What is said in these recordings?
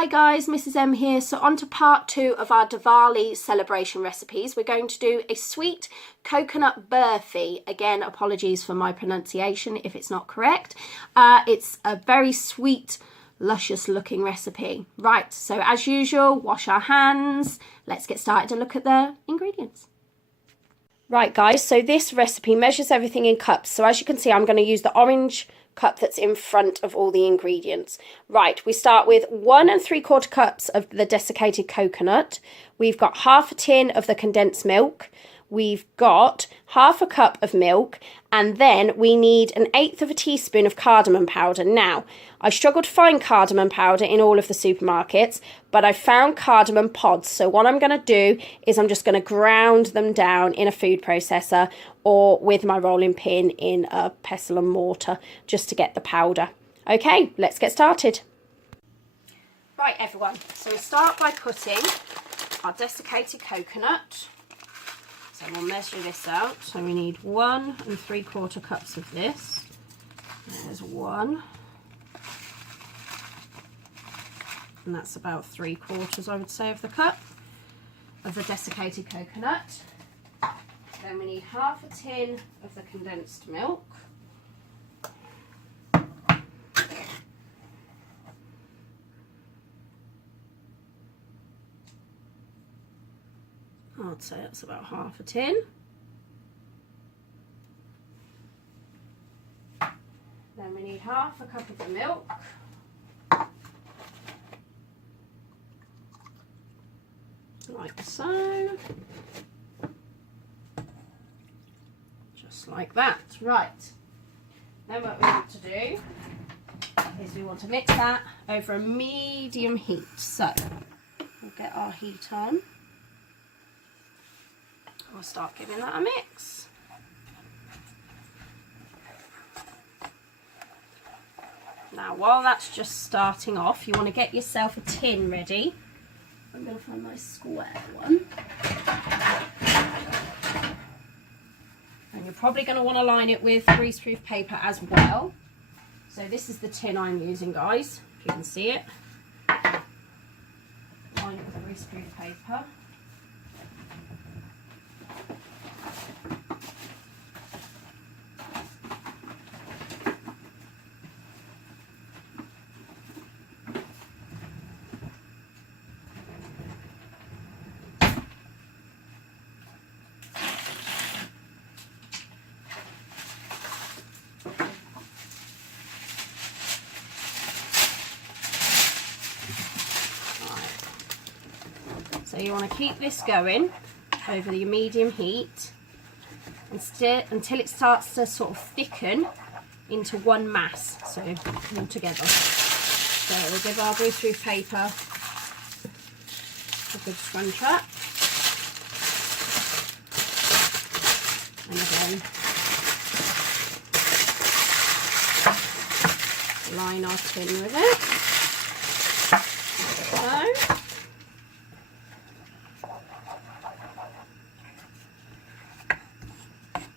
Hi guys, Mrs M here. So on to part 2 of our Diwali celebration recipes. We're going to do a sweet coconut burfi. Again, apologies for my pronunciation if it's not correct. It's a very sweet, luscious looking recipe. Right, so as usual, wash our hands. Let's get started and look at the ingredients. Right guys, so this recipe measures everything in cups. So as you can see, I'm going to use the orange cup that's in front of all the ingredients. Right, we start with 1 3/4 cups of the desiccated coconut. We've got half a tin of the condensed milk. We've got half a cup of milk, and then we need 1/8 teaspoon of cardamom powder. Now, I struggled to find cardamom powder in all of the supermarkets, but I found cardamom pods. So what I'm going to do is I'm just going to ground them down in a food processor or with my rolling pin in a pestle and mortar just to get the powder. Okay, let's get started. Right everyone, so we start by putting our desiccated coconut. So we'll measure this out. So we need 1 3/4 cups of this. There's 1. And that's about 3/4, I would say, of the cup of the desiccated coconut. Then we need half a tin of the condensed milk. I'd say that's about half a tin. Then we need half a cup of the milk. Like so. Just like that. Right. Then what we want to do is we want to mix that over a medium heat. So we'll get our heat on. We'll start giving that a mix. Now while that's just starting off, you want to get yourself a tin ready. I'm going to find my square one. And you're probably going to want to line it with greaseproof paper as well. So this is the tin I'm using, guys, if you can see it. Line it with greaseproof paper. So you want to keep this going over your medium heat until it starts to sort of thicken into one mass, so all together. So we'll give our greaseproof paper a good scrunch up. And again, line our tin with it. Like so.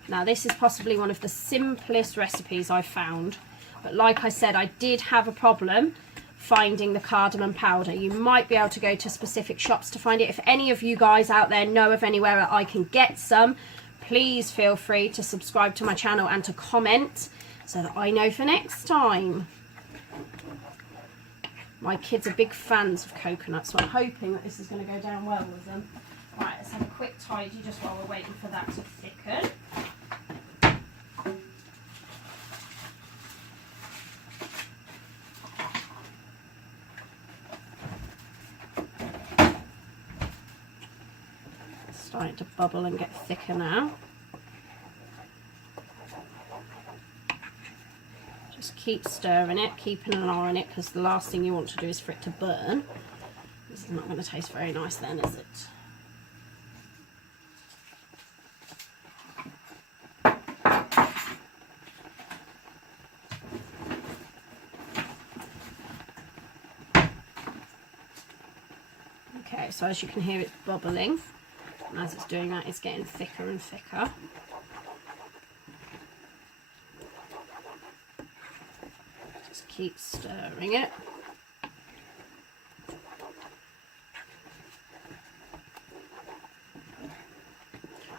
Now this is possibly one of the simplest recipes I've found, but like I said, I did have a problem finding the cardamom powder. You might be able to go to specific shops to find it. If any of you guys out there know of anywhere that I can get some, please feel free to subscribe to my channel and to comment so that I know for next time. My kids are big fans of coconut, so I'm hoping that this is going to go down well with them. Right, let's have a quick tidy just while we're waiting for that to thicken. Starting to bubble and get thicker now. Just keep stirring it, keeping an eye on it, because the last thing you want to do is for it to burn. This is not going to taste very nice then, is it? Okay, so as you can hear, it's bubbling. And as it's doing that, it's getting thicker and thicker. Just keep stirring it.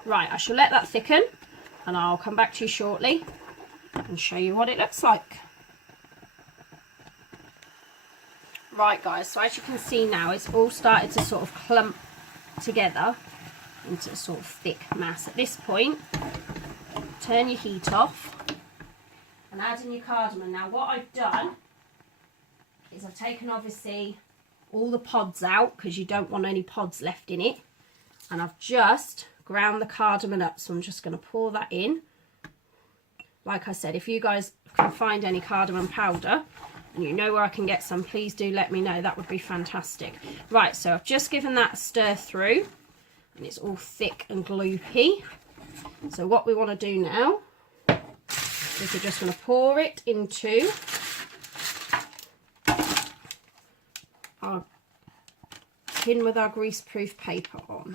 Right, I shall let that thicken and I'll come back to you shortly and show you what it looks like. Right guys, so as you can see now, it's all started to sort of clump together into a sort of thick mass. At this point, turn your heat off and add in your cardamom. Now what I've done is I've taken obviously all the pods out because you don't want any pods left in it, and I've just ground the cardamom up, so I'm just going to pour that in. Like I said, if you guys can find any cardamom powder and you know where I can get some, please do let me know. That would be fantastic. Right, so I've just given that a stir through and it's all thick and gloopy. So what we want to do now is we're just going to pour it into our tin with our greaseproof paper on.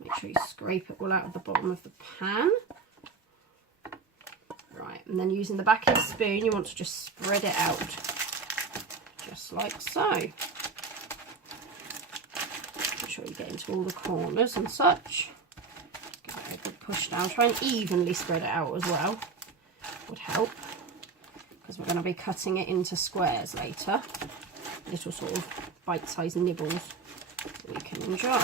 Make sure you scrape it all out of the bottom of the pan. Right, and then using the back of the spoon, you want to just spread it out, just like so. Make sure you get into all the corners and such. Give it a good push down. Try and evenly spread it out as well. Would help, because we're going to be cutting it into squares later. Little sort of bite-sized nibbles that we can enjoy.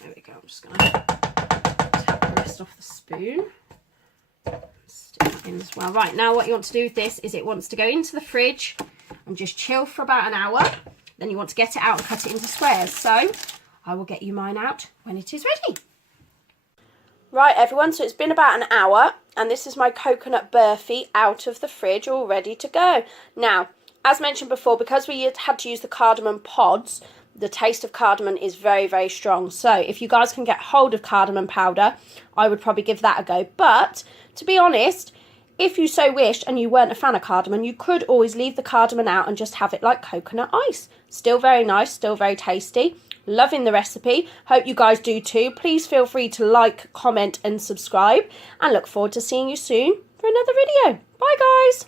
There we go. I'm just going to take the rest off the spoon. Stick that in as well. Right, now what you want to do with this is it wants to go into the fridge and just chill for about an hour. Then you want to get it out and cut it into squares. So I will get you mine out when it is ready. Right everyone, so it's been about an hour and this is my coconut burfi out of the fridge, all ready to go. Now, as mentioned before, because we had to use the cardamom pods, the taste of cardamom is very, very strong. So if you guys can get hold of cardamom powder, I would probably give that a go. But to be honest, if you so wished and you weren't a fan of cardamom, you could always leave the cardamom out and just have it like coconut ice. Still very nice, still very tasty. Loving the recipe. Hope you guys do too. Please feel free to like, comment and subscribe, and look forward to seeing you soon for another video. Bye guys.